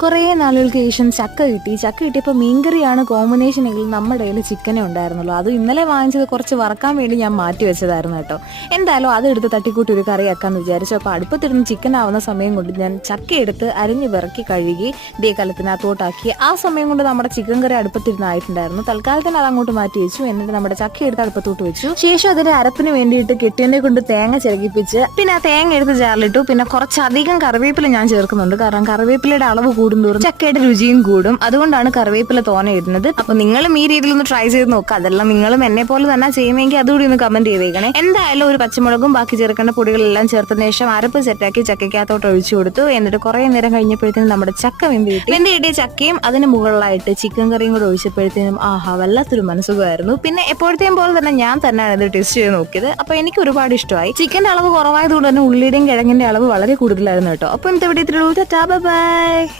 കുറേ നാളുകൾക്ക് ശേഷം ചക്ക കിട്ടിയപ്പോൾ മീൻകറിയാണ് കോമ്പിനേഷൻ എങ്കിൽ നമ്മുടെ കയ്യിൽ ചിക്കനേ ഉണ്ടായിരുന്നുള്ളൂ. അത് ഇന്നലെ വാങ്ങിച്ചത് കുറച്ച് വറക്കാൻ വേണ്ടി ഞാൻ മാറ്റി വെച്ചതായിരുന്നു കേട്ടോ. എന്തായാലും അതെടുത്ത് തട്ടിക്കൂട്ടി ഒരു കറിയാക്കാന്ന് വിചാരിച്ചു. അപ്പോൾ അടുപ്പത്തിരുന്ന് ചിക്കൻ ആവുന്ന സമയം കൊണ്ട് ഞാൻ ചക്ക എടുത്ത് അരിഞ്ഞ് വിറക്കി കഴുകി ദേ കലത്തിനകത്തോട്ടാക്കി. ആ സമയം കൊണ്ട് നമ്മുടെ ചിക്കൻ കറി അടുപ്പത്തിരുന്നായിട്ടുണ്ടായിരുന്നു. തൽക്കാലത്തിന് അത് അങ്ങോട്ട് മാറ്റി വെച്ചു. എന്നിട്ട് നമ്മുടെ ചക്ക എടുത്ത് അടുപ്പത്തോട്ട് വെച്ചു. ശേഷം അതിന്റെ അരപ്പിന് വേണ്ടിയിട്ട് കെട്ടിയനെ കൊണ്ട് തേങ്ങ ചിരകിപ്പിച്ച് പിന്നെ ആ തേങ്ങ എടുത്ത് ജാറിലിട്ടു. പിന്നെ കുറച്ചധികം കറിവേപ്പില ഞാൻ ചേർക്കുന്നുണ്ട്. കാരണം കറിവേപ്പിലയുടെ അളവ് കൂടുന്തോറും ചക്കയുടെ രുചിയും കൂടും. അതുകൊണ്ടാണ് കറിവേപ്പില തോനെ ഇടുന്നത്. അപ്പൊ നിങ്ങളും ഈ രീതിയിൽ ഒന്ന് ട്രൈ ചെയ്ത് നോക്കുക. അതെല്ലാം നിങ്ങളും എന്നെ പോലെ തന്നെ ചെയ്യുമെങ്കിൽ അതുകൂടി ഒന്ന് കമന്റ് ചെയ്തേക്കണേ. എന്തായാലും ഒരു പച്ചമുളകും ബാക്കി ചേർക്കേണ്ട പൊടികളെല്ലാം ചേർത്തതിന് ശേഷം അരപ്പ് സെറ്റാക്കി ചക്കയ്ക്കകത്തോട്ട് ഒഴിച്ചു കൊടുത്തു. എന്നിട്ട് കുറെ നേരം കഴിഞ്ഞപ്പോഴത്തേനും നമ്മുടെ ചക്ക വെന്ത് കിട്ടിയ ചക്കയും അതിന് മുകളിലായിട്ട് ചിക്കൻ കറിയും കൂടെ ഒഴിച്ചപ്പോഴത്തേനും ആഹാ വല്ലാത്തൊരു മനസ്സുഖമായിരുന്നു. പിന്നെ എപ്പോഴത്തെയും പോലെ തന്നെ ഞാൻ തന്നെയാണ് ഇത് ടെസ്റ്റ് ചെയ്ത് നോക്കിയത്. അപ്പൊ എനിക്ക് ഒരുപാട് ഇഷ്ടമായി. ചിക്കന്റെ അളവ് കുറവായതുകൊണ്ട് തന്നെ ഉള്ളിയുടെയും കിഴങ്ങിന്റെ അളവ് വളരെ കൂടുതലായിരുന്നു കേട്ടോ. അപ്പൊ ഇന്നത്തെ വീഡിയോ ബൈ.